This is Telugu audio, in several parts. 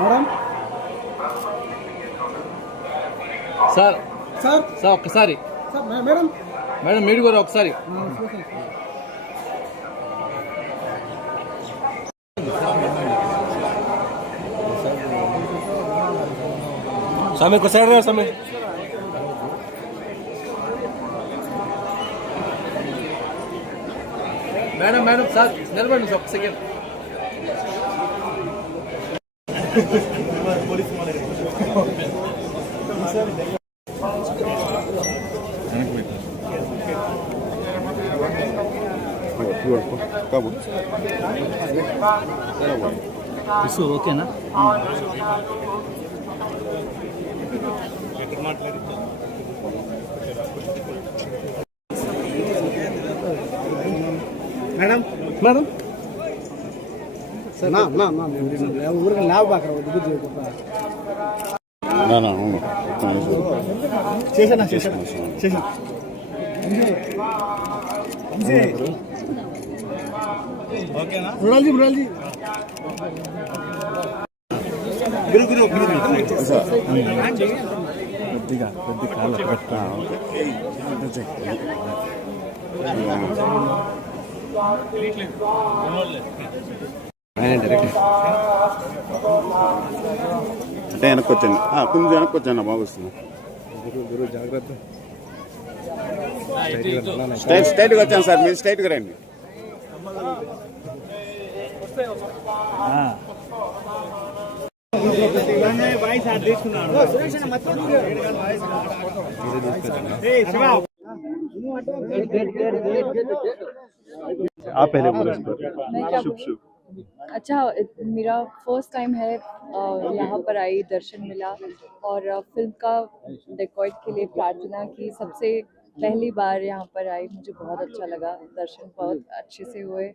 మేడం సార్ సార్ సార్ ఒక్కసారి సార్ మేడం మేడం మీరు కూడా ఒకసారి समय को साइड रहो समय మేడం మేడం సార్ నిలబడండి సార్ ఒక సెకండ్ ఓకేనా మేడం మేడం సార్ నా నా నా ఊరికి లాభ బాగా చేసాను చేసాను చేసాను ఓకేనా మురాల్జీ మురాల్జీ గురు గురు కొద్దిగా కాళ్ళ పెట్టా అంటే వెనక్కి వచ్చాను కొంచెం వెనక్కి వచ్చాను బాగా వస్తుంది జాగ్రత్త స్ట్రైట్గా వచ్చాను సార్ మీరు స్ట్రైట్గా రండి आप पहले बोलो शुभ शुभ। अच्छा, मेरा फर्स्ट टाइम है यहाँ पर आई, दर्शन मिला और फिल्म का डेकॉइट के लिए प्रार्थना की। सबसे पहली बार यहाँ पर आई, मुझे बहुत अच्छा लगा, दर्शन बहुत अच्छे से हुए।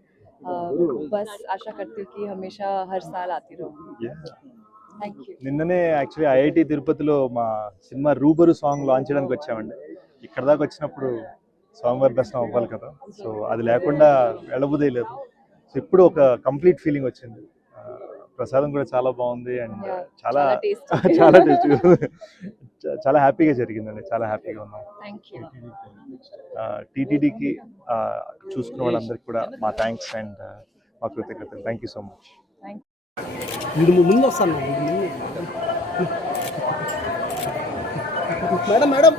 बस आशा करती हूँ कि हमेशा हर साल आती रहूँगी। Thank you. నిన్ననే యాక్చువల్లీ ఐఐటి తిరుపతిలో మా సినిమా రూబరు సాంగ్ లాంచ్ చేయడానికి వచ్చామండి. ఇక్కడ దాకా వచ్చినప్పుడు స్వామివారి దర్శనం అవ్వాలి కదా, సో అది లేకుండా వెళ్ళబుదే లేదు. సో ఇప్పుడు ఒక కంప్లీట్ ఫీలింగ్ వచ్చింది. ప్రసాదం కూడా చాలా బాగుంది అండ్ చాలా చాలా టేస్టీగా చాలా హ్యాపీగా జరిగిందండి, చాలా హ్యాపీగా ఉన్నాం. టీటీడీకి చూసుకున్న వాళ్ళందరికీ కూడా మా థ్యాంక్స్ అండ్ మా కృతజ్ఞతలు. Thank you so much. ముందు వస్తాను మేడం మేడం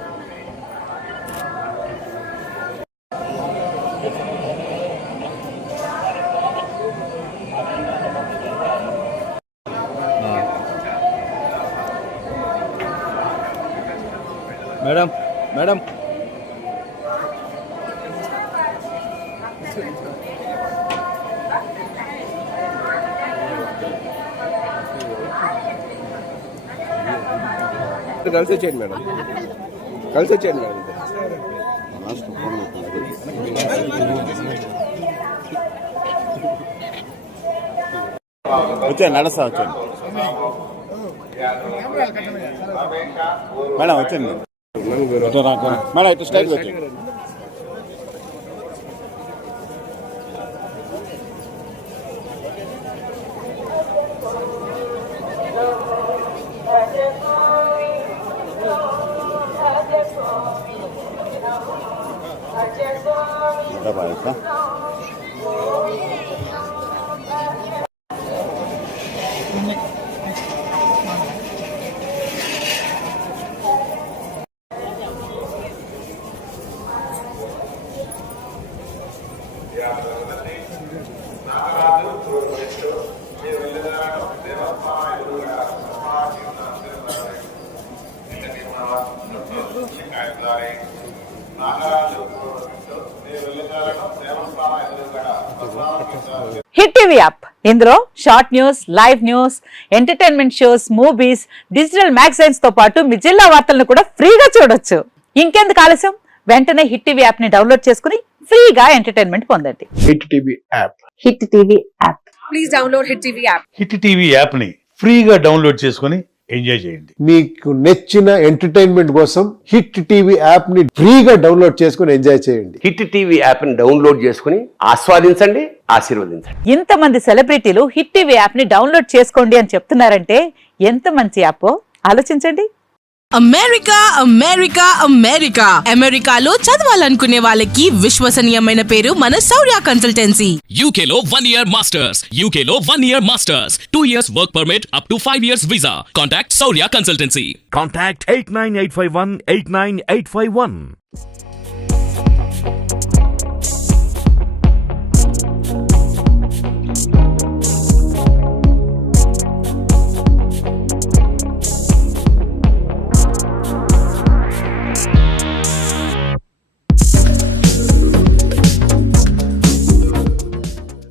మేడం మేడం కలిసి వచ్చేయండి మేడం, కలిసి వచ్చేయండి మేడం. వచ్చాను నడసా వచ్చాను మేడం వచ్చాను మేడం ఇటు స్టైల్ వచ్చాను. Давай-ка. హిట్ టీవీ యాప్, ఇందులో short news, live news, entertainment shows, movies, digital magazines తో పాటు మీ జిల్లా వార్తలను కూడా ఫ్రీగా చూడొచ్చు. ఇంకెందుకు ఆలస్యం, వెంటనే హిట్ టీవీ యాప్ ని డౌన్లోడ్ చేసుకుని ఫ్రీగా ఎంటర్టైన్మెంట్ పొందండి. Hit TV app, hit TV app, please download hit TV app. Hit TV app ని ఫ్రీగా డౌన్లోడ్ చేసుకుని ఎంజాయ్ చేయండి. మీకు నచ్చిన ఎంటర్టైన్మెంట్ కోసం హిట్ టీవీ యాప్ ని ఫ్రీగా డౌన్లోడ్ చేసుకుని ఎంజాయ్ చేయండి. హిట్ టీవీ యాప్ని డౌన్లోడ్ చేసుకుని ఆస్వాదించండి, ఆశీర్వదించండి. ఇంతమంది సెలబ్రిటీలు హిట్ టీవీ యాప్ ని డౌన్లోడ్ చేసుకోండి అని చెప్తున్నారంటే ఎంత మంచి యాప్ ఆలోచించండి. అమెరికా అమెరికా అమెరికా అమెరికాలో చదవాలనుకునే వాళ్ళకి విశ్వసనీయమైన పేరు మన శౌర్య కన్సల్టెన్సీ. UK లో 1 year masters, UK లో 1 year masters, 2 years work permit up to 5 years visa. Contact Saurya Consultancy. Contact 89851 89851.